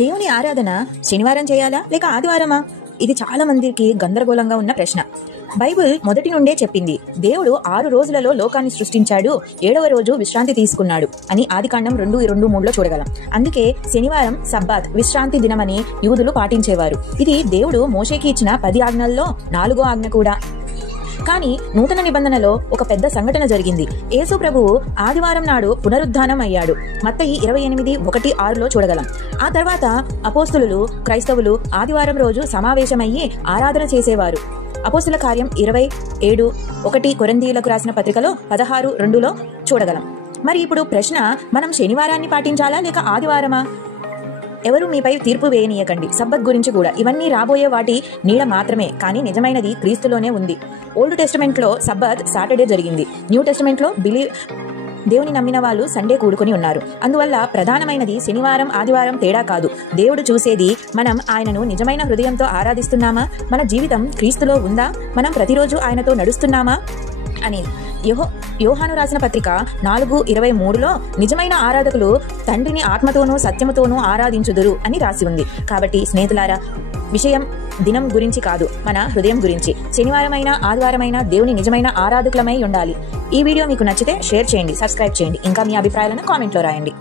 దేవుని ఆరాధన శనివారం చేయాలా లేక ఆదివారమా? ఇది చాలా మందికి గందరగోళంగా ఉన్న ప్రశ్న. బైబిల్ మొదటి నుండే చెప్పింది, దేవుడు 6 రోజులలో లోకాన్ని సృష్టించాడు, 7వ రోజు విశ్రాంతి తీసుకున్నాడు అని ఆదికాండం 2:2-3లో చూడగలం. అందుకే శనివారం సబ్బాత్ విశ్రాంతి దినమని యూదులు పాటించేవారు. ఇది దేవుడు మోషేకి ఇచ్చిన 10 ఆజ్ఞల్లో 4వ ఆజ్ఞ కూడా. కానీ నూతన నిబంధనలో ఒక పెద్ద సంఘటన జరిగింది. యేసు ప్రభువు ఆదివారం నాడు పునరుద్ధానం అయ్యాడు. మత్తయి 28:1-6లో చూడగలం. ఆ తర్వాత అపోస్తులు క్రైస్తవులు ఆదివారం రోజు సమావేశమయ్యి ఆరాధన చేసేవారు. అపోస్తుల కార్యం 27:1 కొరింథీయులకు రాసిన పత్రికలో 16:2లో చూడగలం. మరి ఇప్పుడు ప్రశ్న, మనం శనివారాన్ని పాటించాలా లేక ఆదివారమా? ఎవరు మీపై తీర్పు వేయనీయకండి. సబ్బత్ గురించి కూడా, ఇవన్నీ రాబోయే వాటి నీడ మాత్రమే, కానీ నిజమైనది క్రీస్తులోనే ఉంది. ఓల్డ్ టెస్టమెంట్లో సబ్బత్ సాటర్డే జరిగింది. న్యూ టెస్టమెంట్లో దేవుని నమ్మిన వాళ్ళు సండే కూడుకుని ఉన్నారు. అందువల్ల ప్రధానమైనది శనివారం ఆదివారం తేడా కాదు. దేవుడు చూసేది మనం ఆయనను నిజమైన హృదయంతో ఆరాధిస్తున్నామా, మన జీవితం క్రీస్తులో ఉందా, మనం ప్రతిరోజు ఆయనతో నడుస్తున్నామా అని. యోహాను రాసిన పత్రిక 4:23లో నిజమైన ఆరాధకులు తండ్రిని ఆత్మతోనూ సత్యముతోనూ ఆరాధించుదురు అని రాసి ఉంది. కాబట్టి స్నేహితులారా, విషయం దినం గురించి కాదు, మన హృదయం గురించి. శనివారమైనా ఆదివారమైనా దేవుని నిజమైన ఆరాధకులమై ఉండాలి. ఈ వీడియో మీకు నచ్చితే షేర్ చేయండి, సబ్స్క్రైబ్ చేయండి, ఇంకా మీ అభిప్రాయాలను కామెంట్లో రాయండి.